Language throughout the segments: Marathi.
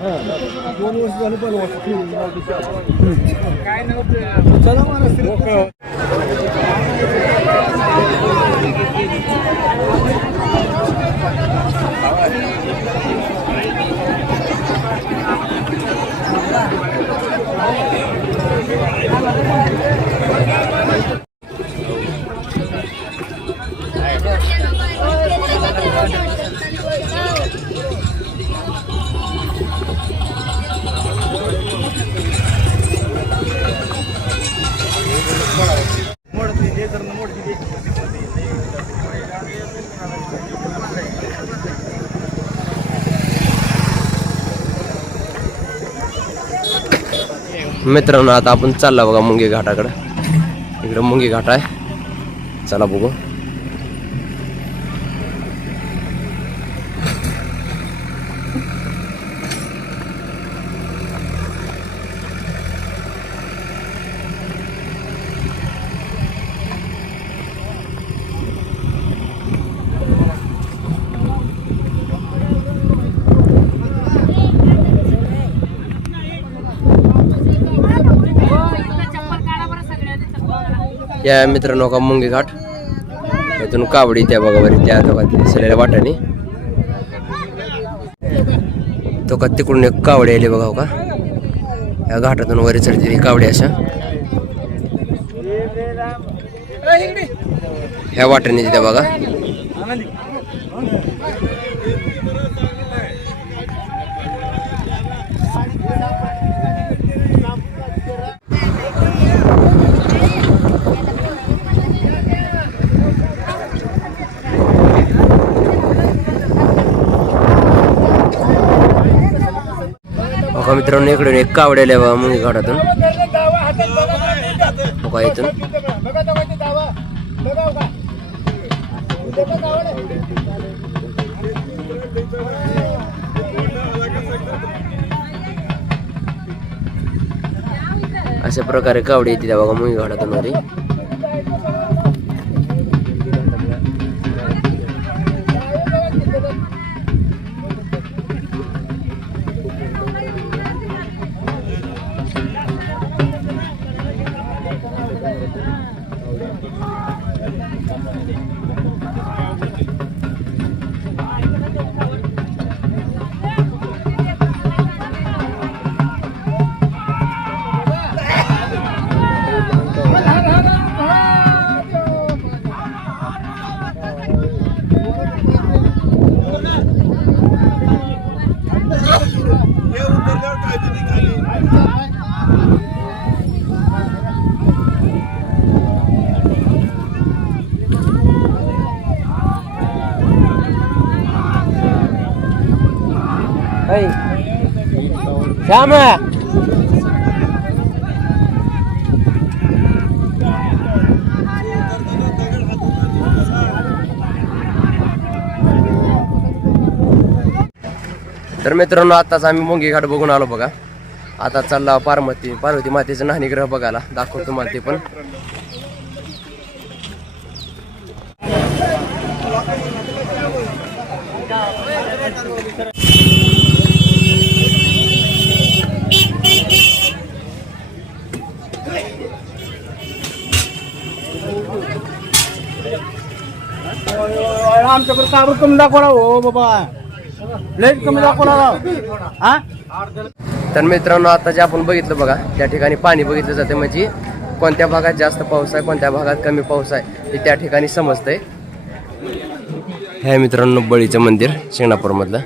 2 वर्ष झालं काय नव्हतं चला मला मित्रांनो आता आपण चालला बघा मुंगी घाटाकडे. इकडे मुंगी घाट आहे, चला बघू. या मित्रांनो का मुंगी घाट, इथून कावडी त्या बघा बरी त्या दोघात दिसलेल्या वाटाने तो का तिकडून एक कावडी आली बघा का. या घाटातून वर चढते कावडी अशा ह्या वाटाने तिथे बघा. मित्रांनो इकडून एक कावड्या आल्या बघा मुंगी घाटातून बघा इथून. अशा प्रकारे कावडी येते बघा मुंगी घाटातून मध्ये. श्याम तर मित्रांनो आताच आम्ही मुंगी घाट बघून आलो बघा. आता चालला पार्वती मातेचं न्हाणीग्रह बघायला, दाखवतो तुम्हाला ते पण. आमच्याकडे साबण कमी दाखवला हो बाबा, लेट कमी दाखवला. तर मित्रांनो आता जे आपण बघितलं बघा, त्या ठिकाणी पाणी बघितलं जाते, म्हणजे कोणत्या भागात जास्त पाऊस आहे कोणत्या भागात कमी पाऊस आहे हे त्या ठिकाणी समजतंय. हे मित्रांनो बळीचं मंदिर शिंगणापूर मधलं.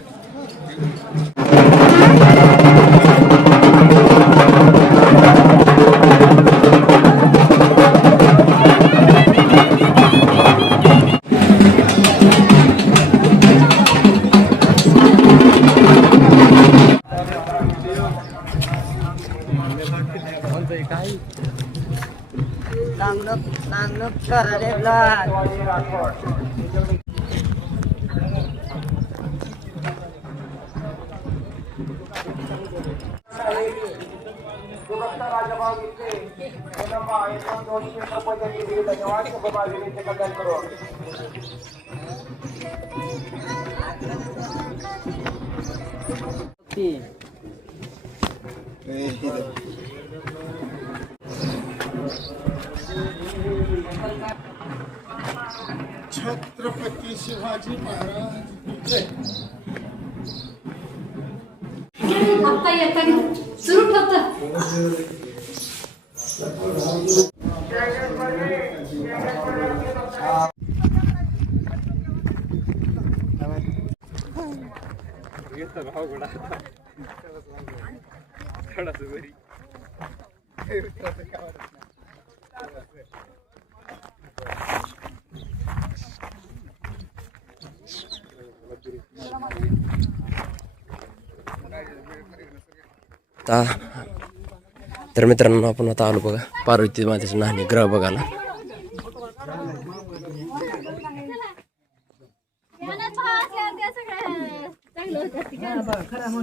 छत्रपती शिवाजी महाराज की जय. आता येताना सुरू ठेवतं. तर मित्रांनो आपण आता आलो बघा पार्वती मातेचं नाणे ग्रह बघायला.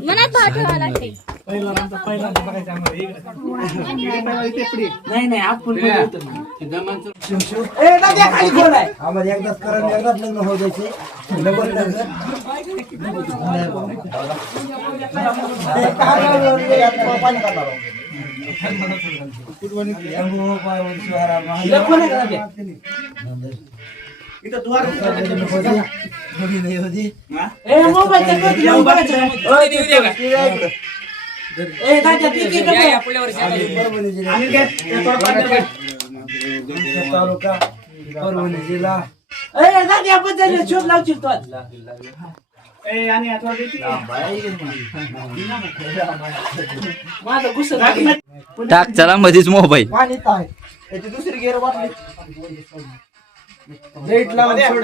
मनात भाव ठेवावा लागते. आम्हाला एकदाच करा एकदाच लग्न होऊ द्यायचे. तालुका परभणी जिल्हा शोध लावची टाक चला मध्येच मोबाईल. पाणी आहे याची दुसरी गेअर वाटली. लाईट लावून सोड.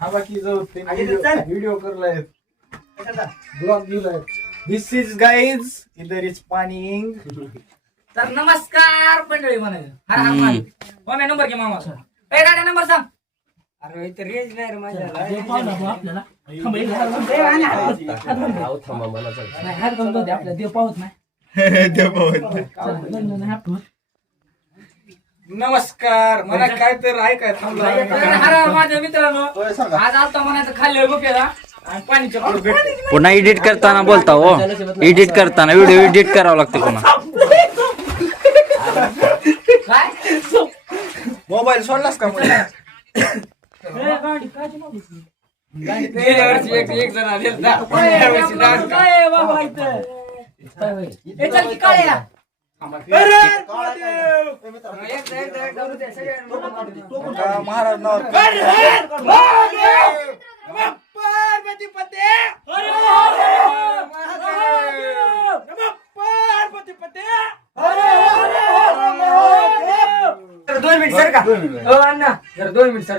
हा बाकी जाऊ व्हिडिओ करलाय ब्लॉग दिलाय. दिस इज गाईज इधर इज पाणी. तर नमस्कार मंडळी म्हणायचं. हर हर महादेव. मामा नंबर घे मामा. ए गाड्या नंबर सांग. अरे इथे रेंज नाही रे माझ्या. आपल्याला हात घालून जाऊ दे आपल्याला. देव पाहत नाही. नमस्कार मला काय तर ऐकाय थांबला. हर माझ्या मित्रांनो आज आता म्हणायचं खाल्लं रुपयाला आणि पाणीच्या पुढे भेटते. पुन्हा एडिट करताना बोलता हो. एडिट करताना व्हिडिओ एडिट करावं लागते पुन्हा. काय मोबाईल सोडलास का मला? गेल्या वर्षी एक जण आलेला. या वर्षी डान्स काय बाबा इथं. ए चल की काळे या. महाराज नाव दोन मिनिट सर का अण्णा जर 2 मिनिट सर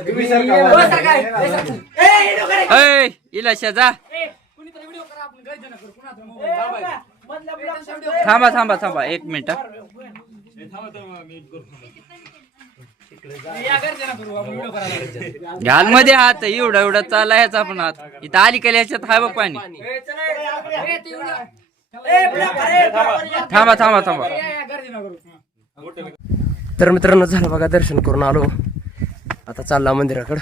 ऐ इलाशा जा. कुणीतरी व्हिडिओ करा आपण गर्जना करू. कुणाचा मोबाईल थांबा थांबा थांबा 1 मिनिट. या गर्जना करू आपण व्हिडिओ करायला. घाल मध्ये हात एवढा एवढा चालला ह्याचा आपण हात. इथं आली का ह्याच्यात हाय बघ पाणी. थांबा थांबा थांबा. गर्जना करू. तर मित्रांनो झालं बघा दर्शन करून आलो. आता चालला मंदिराकडं.